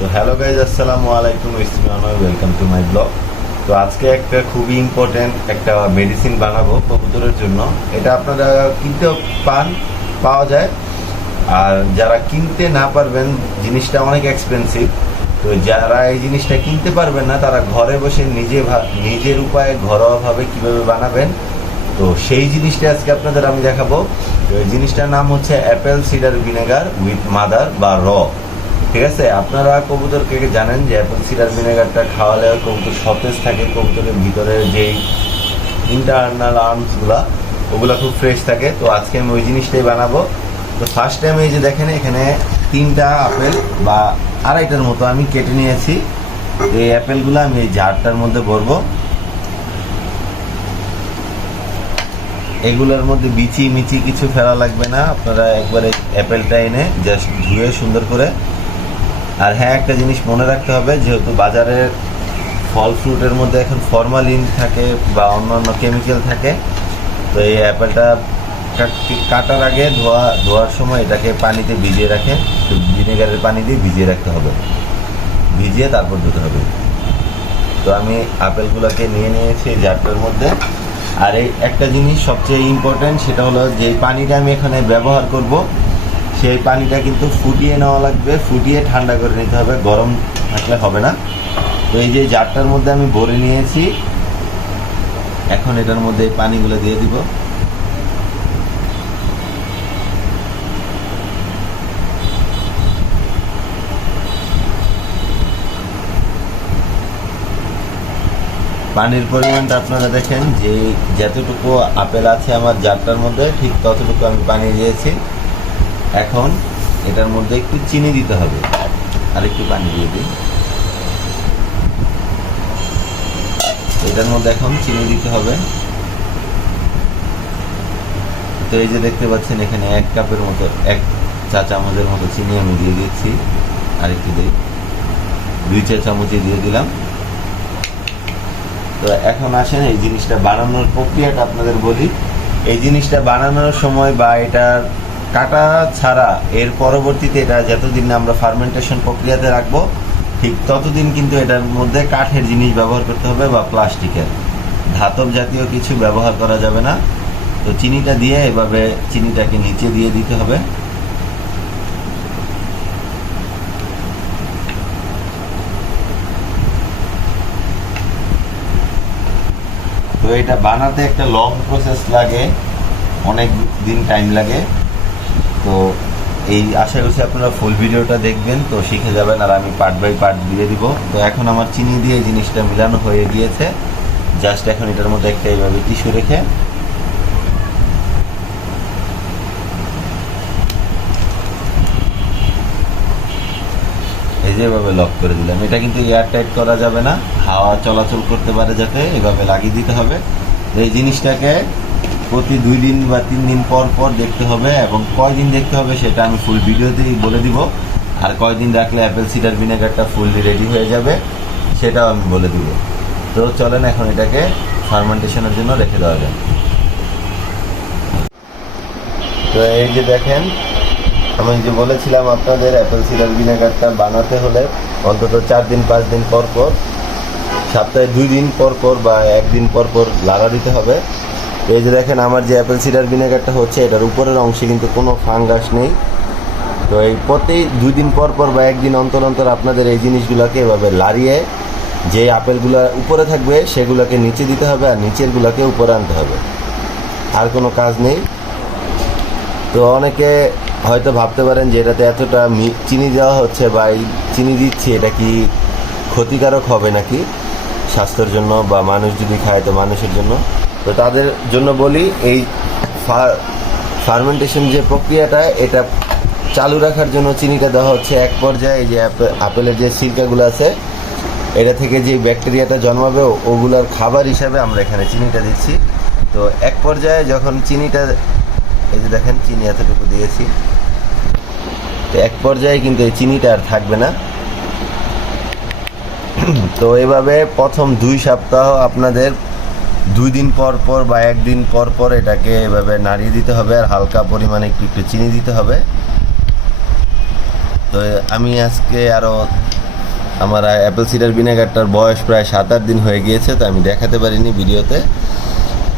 তো hello guys, আসসালামু আলাইকুম, ওয়েলকাম টু মাই ব্লগ। তো আজকে একটা খুবই ইম্পর্টেন্ট একটা মেডিসিন বানাবো কবুতরের জন্য। এটা আপনারা কিনতেও পাওয়া যায়, আর যারা কিনতে না পারবেন, জিনিসটা অনেক এক্সপেন্সিভ। তো যারা এই জিনিসটা কিনতে পারবেন না, তারা ঘরে বসে নিজের উপায়ে ঘরোয়াভাবে কিভাবে বানাবেন, তো সেই জিনিসটা আজকে আপনাদের আমি দেখাবো। তো এই জিনিসটার নাম হচ্ছে Apple cider vinegar with mother বা র। ঠিক আছে, আপনারা কবুতরকে জানেন যে অ্যাপেল সিডার ভিনেগারটা খাওয়ালে কবুতর সতেজ থাকে, কবুতরের ভিতরে যেই ইন্টারনাল আর্মসগুলা ওগুলো খুব ফ্রেশ থাকে। তো আজকে আমি ওই জিনিসটাই বানাবো। তো ফার্স্ট টাইম এই যে দেখেন, এখানে 3টা আপেল বা আড়াইটার মতো আমি কেটে নিয়েছি। এই অ্যাপেলগুলো আমি এই জারটার মধ্যে ভরবো। এগুলোর মধ্যে মিচি কিছু ফেলা লাগবে না, আপনারা একবারে অ্যাপেলটা এনে জাস্ট ধুয়ে সুন্দর করে। আর হ্যাঁ, একটা জিনিস মনে রাখতে হবে, যেহেতু বাজারের ফল ফ্রুটের মধ্যে এখন ফরমালিন থাকে বা অন্য কেমিক্যাল থাকে, তো এই অ্যাপেলটা কাটার আগে ধোয়ার সময় এটাকে পানিতে ভিজিয়ে রাখেন। ভিনেগারের পানি দিয়ে ভিজিয়ে রাখতে হবে, ভিজিয়ে তারপর ধুতে হবে। তো আমি আপেলগুলোকে নিয়ে নিয়েছি জারটার মধ্যে। আর এই একটা জিনিস সবচেয়ে ইম্পর্টেন্ট, সেটা হলো যে পানিটা আমি এখানে ব্যবহার করব, সেই পানিটা কিন্তু ফুটিয়ে নেওয়া লাগবে, ফুটিয়ে ঠান্ডা করে নিতে হবে, গরম থাকলে হবে না। তো এই যে জারটার মধ্যে আমি ভরে নিয়েছি, এখন এটার মধ্যে এই পানিগুলো দিয়ে দিব। পানির পরিমাণটা আপনারা দেখেন, যে যতটুকু আপেল আছে আমার জারটার মধ্যে ঠিক ততটুকু আমি পানি দিয়েছি। এখন এটার মধ্যে একটু চিনি দিতে হবে, আর একটু পানি দিয়ে দিই। এটার মধ্যে এখন চিনি দিতে হবে। তো এই যে দেখতে পাচ্ছেন, এখানে 1 কাপের মতো, 1 চা চামচের মতো চিনি আমি দিয়ে দিচ্ছি। আর একটু দিই, 2 চা চামচই দিয়ে দিলাম। তো এখন আসেন এই জিনিসটা বানানোর প্রক্রিয়াটা আপনাদের বলি। এই জিনিসটা বানানোর সময় বা এটার কাটা ছাড়া এর পরবর্তীতে এটা যতদিন না আমরা ফার্মেন্টেশন প্রক্রিয়াতে রাখবো, ঠিক ততদিন কিন্তু এটার মধ্যে কাঠের জিনিস ব্যবহার করতে হবে বা প্লাস্টিকের, ধাতব জাতীয় কিছু ব্যবহার করা যাবে না। তো চিনিটা দিয়ে এভাবে চিনিটাকে নিচে দিয়ে দিতে হবে। তো এটা বানাতে একটা লং প্রসেস লাগে, অনেক দিন টাইম লাগে। তো এই আশা করছি আপনারা ফুল ভিডিওটা দেখবেন, তো শিখে যাবেন। আর আমি পার্ট বাই পার্ট দিয়ে দিব। তো এখন আমার চিনি দিয়ে এই জিনিসটা মিলানো হয়ে গিয়েছে। জাস্ট এখন এটার মধ্যে একটা এইভাবে টিস্যু রেখে এই যে এভাবে লক করে দিলাম। এটা কিন্তু এয়ার টাইট করা যাবে না, হাওয়া চলাচল করতে পারে যাতে, এভাবে লাগিয়ে দিতে হবে। এই জিনিসটাকে প্রতি 2 দিন বা 3 দিন পর পর দেখতে হবে, এবং কয়দিন দেখতে হবে সেটা আমি ফুল ভিডিওতেই বলে দিব। আর কয়দিন রাখলে অ্যাপেল সিডার ভিনেগারটা ফুললি রেডি হয়ে যাবে সেটাও আমি বলে দিব। তো চলেন এখন এটাকে ফার্মেন্টেশনের জন্য রেখে দেওয়া যায়। তো এই যে দেখেন, আমি যে বলেছিলাম আপনাদের অ্যাপেল সিডার ভিনেগারটা বানাতে হলে অন্তত 4 দিন 5 দিন পর পর, সপ্তাহে 2 দিন পর পর বা 1 দিন পর পর লাড়া দিতে হবে। এই যে দেখেন, আমার যে অ্যাপেল সিডার ভিনেগারটা হচ্ছে, এটার উপরের অংশে কিন্তু কোনো ফাঙ্গাস নেই। তো এই প্রতি 2 দিন পর পর বা 1 দিন অন্তর অন্তর আপনাদের এই জিনিসগুলোকে এভাবে লাড়িয়ে, যে আপেলগুলো উপরে থাকবে সেগুলোকে নিচে দিতে হবে, আর নিচেরগুলোকে উপরে আনতে হবে। আর কোনো কাজ নেই। তো অনেকে হয়তো ভাবতে পারেন যে এটাতে এতটা চিনি দেওয়া হচ্ছে বা এই চিনি দিচ্ছি, এটা কি ক্ষতিকারক হবে নাকি স্বাস্থ্যের জন্য, বা মানুষ যদি খায় তো মানুষের জন্য। তো তাদের জন্য বলি, এই ফার্মেন্টেশন যে প্রক্রিয়াটা, এটা চালু রাখার জন্য চিনিটা দেওয়া হচ্ছে এক পর্যায়ে। এই যে আপেলের যে সিরকাগুলো আছে, এটা থেকে যে ব্যাকটেরিয়াটা জন্মাবে ওগুলোর খাবার হিসাবে আমরা এখানে চিনিটা দিচ্ছি। তো এক পর্যায়ে যখন চিনিটা, এই যে দেখেন চিনি এতটুকু দিয়েছি, তো এক পর্যায়ে কিন্তু এই চিনিটা আর থাকবে না। তো এভাবে প্রথম 2 সপ্তাহ আপনাদের 2 দিন পর পর বা 1 দিন পর পর এটাকে এভাবে নাড়িয়ে দিতে হবে, আর হালকা পরিমাণে একটু চিনি দিতে হবে। তো আমি আজকে আরও আমার অ্যাপেল সিডার ভিনেগারটার বয়স প্রায় 7-8 দিন হয়ে গিয়েছে, তো আমি দেখাতে পারিনি ভিডিওতে।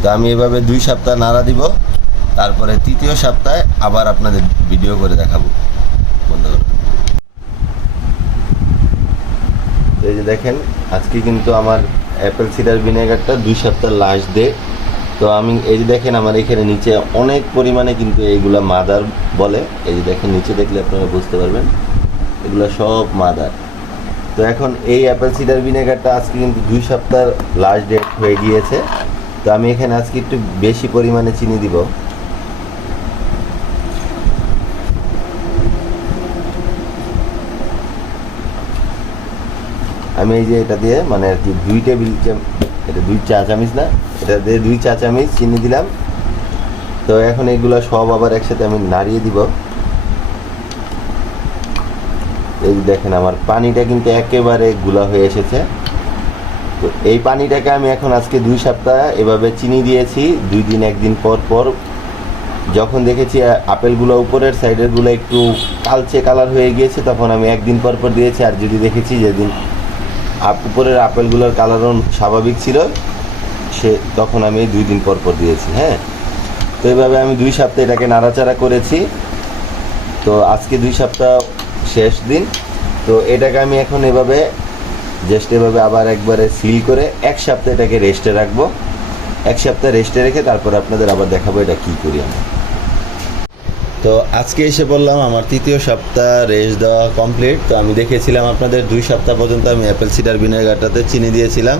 তো আমি এভাবে 2 সপ্তাহ নাড়া দিব, তারপরে 3য় সপ্তাহে আবার আপনাদের ভিডিও করে দেখাবো। বন্ধ করুন। এই যে দেখেন, আজকে কিন্তু আমার অ্যাপেল সিডার ভিনেগারটা 2 সপ্তাহ লাস্ট ডে। তো আমি এই যে দেখেন, আমার এখানে নিচে অনেক পরিমাণে কিন্তু এইগুলা মাদার বলে। এই যে দেখেন, নিচে দেখলে আপনারা বুঝতে পারবেন এগুলো সব মাদার। তো এখন এই অ্যাপেল সিডার ভিনেগারটা আজকে কিন্তু 2 সপ্তাহ লাস্ট ডেট হয়ে গিয়েছে। তো আমি এখানে আজকে একটু বেশি পরিমাণে চিনি দিব। আমি এই যে এটা দিয়ে মানে আর কি 2 টেবিল এটা 2 চা চামচ না, এটা দিয়ে 2 চা চামচ চিনি দিলাম। তো এখন এগুলো সব আবার একসাথে আমি নাড়িয়ে দিব। এই দেখেন, আমার পানিটা কিন্তু একেবারে গুলা হয়ে এসেছে। তো এই পানিটাকে আমি এখন আজকে 2 সপ্তাহ এভাবে চিনি দিয়েছি, 2 দিন 1 দিন পর পর। যখন দেখেছি আপেলগুলো উপরের সাইডেরগুলো একটু কালচে কালার হয়ে গিয়েছে, তখন আমি 1 দিন পর পর দিয়েছি। আর যদি দেখেছি যেদিন উপরের আপেলগুলোর কালারও স্বাভাবিক ছিল, তখন আমি 2 দিন পর পর দিয়েছি। হ্যাঁ, তো এইভাবে আমি 2 সপ্তাহ এটাকে নাড়াচাড়া করেছি। তো আজকে 2 সপ্তাহ শেষ দিন। তো এটাকে আমি এখন এভাবে আবার একবারে সিল করে 1 সপ্তাহ এটাকে রেস্টে রাখবো। 1 সপ্তাহ রেস্টে রেখে তারপর আপনাদের আবার দেখাবো এটা কী করি আমি। তো আজকে এসে বললাম আমার 3য় সপ্তাহ রেস্ট দেওয়া কমপ্লিট। তো আমি দেখিয়েছিলাম আপনাদের 2 সপ্তাহ পর্যন্ত আমি অ্যাপেল সিডার ভিনেগারটাতে চিনি দিয়েছিলাম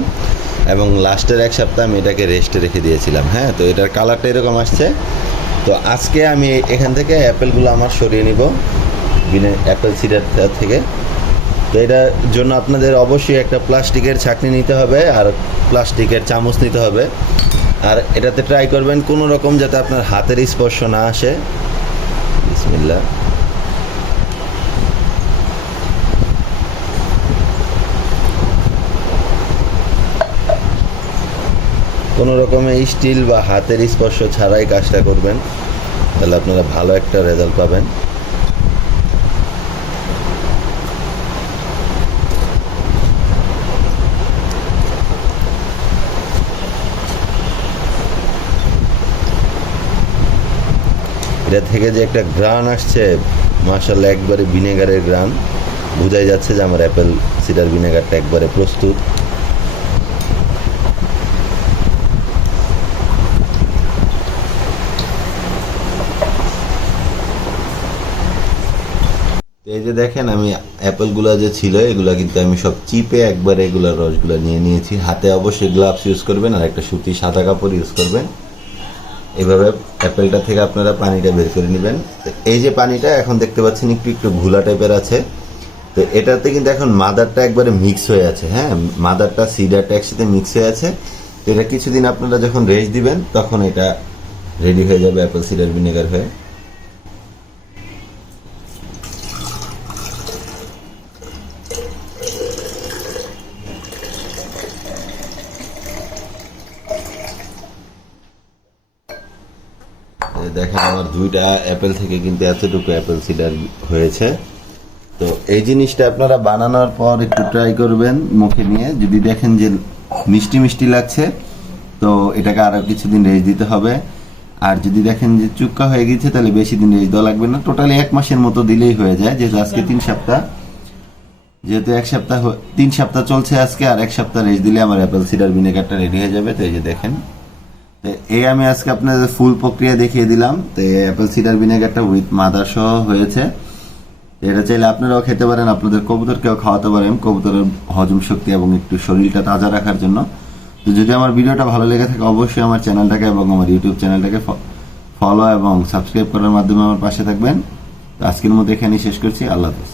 এবং লাস্টের 1 সপ্তাহ আমি এটাকে রেস্টে রেখে দিয়েছিলাম। হ্যাঁ, তো এটার কালারটা এরকম আসছে। তো আজকে আমি এখান থেকে অ্যাপেলগুলো আমার সরিয়ে নিব অ্যাপেল সিডার থেকে। তো এটার জন্য আপনাদের অবশ্যই একটা প্লাস্টিকের ছাঁকনি নিতে হবে আর প্লাস্টিকের চামচ নিতে হবে। আর এটাতে ট্রাই করবেন কোনো রকম যাতে আপনার হাতের স্পর্শ না আসে। বিসমিল্লাহ। কোনো রকমের স্টিল বা হাতের স্পর্শ ছাড়াই কাজটা করবেন, তাহলে আপনারা ভালো একটা রেজাল্ট পাবেন। এটা থেকে যে একটা গ্রান আসছে, মাশাআল্লাহ, একবারে ভিনেগারের গ্রান, বোঝাই যাচ্ছে যে আমার অ্যাপেল সিডার ভিনেগারটা একবারে প্রস্তুত। এই যে দেখেন, আমি অ্যাপেলগুলো যে ছিল এগুলো কিন্তু আমি সব চিপে একবারে এগুলোর রসগুলো নিয়ে নিয়েছি। হাতে অবশ্যই গ্লাভস ইউজ করবেন আর একটা সুতি সাদা কাপড় ইউজ করবেন। এভাবে অ্যাপেলটা থেকে আপনারা পানিটা বের করে নেবেন। এই যে পানিটা এখন দেখতে পাচ্ছেন একটু একটু ঘোলা টাইপের আছে। তো এটাতে কিন্তু এখন মাদারটা একবারে মিক্স হয়ে আছে। হ্যাঁ, মাদারটা সিডারটা একসাথে মিক্স হয়ে আছে। তো এটা কিছুদিন আপনারা যখন রেস্ট দিবেন তখন এটা রেডি হয়ে যাবে অ্যাপেল সিডার ভিনেগার হয়ে। দেখেন, আমার 2টা অ্যাপেল থেকে কিন্তু এতটুকু অ্যাপেল সিডার হয়েছে। তো এই জিনিসটা আপনারা বানানোর পর একটু ট্রাই করবেন মুখে নিয়ে। যদি দেখেন যে মিষ্টি মিষ্টি লাগছে, তো এটাকে আরও কিছুদিন রেস্ট দিতে হবে। আর যদি দেখেন যে চুক্কা হয়ে গেছে, তাহলে বেশি দিন রেস্ট দেওয়া লাগবে না, টোটালি 1 মাসের মতো দিলেই হয়ে যায়। যেহেতু আজকে 3 সপ্তাহ, যেহেতু 1 সপ্তাহ 3 সপ্তাহ চলছে আজকে, আর 1 সপ্তাহ রেস্ট দিলে আমার অ্যাপেল সিডার ভিনেগারটা রেডি হয়ে যাবে। তো এই যে দেখেন, এই আমি আজকে আপনাদের ফুল প্রক্রিয়া দেখিয়ে দিলাম। তো অ্যাপেল সিডার ভিনেগারটা উইথ মাদার সহ হয়েছে। এটা চাইলে আপনারাও খেতে পারেন, আপনাদের কবুতরকেও খাওয়াতে পারেন, কবুতরের হজম শক্তি এবং একটু শরীরটা তাজা রাখার জন্য। তো যদি আমার ভিডিওটা ভালো লেগে থাকে অবশ্যই আমার চ্যানেলটাকে এবং আমার ইউটিউব চ্যানেলটাকে ফলো এবং সাবস্ক্রাইব করার মাধ্যমে আমার পাশে থাকবেন। তো আজকের মতো এখানেই শেষ করছি। আল্লাহ হাফেজ।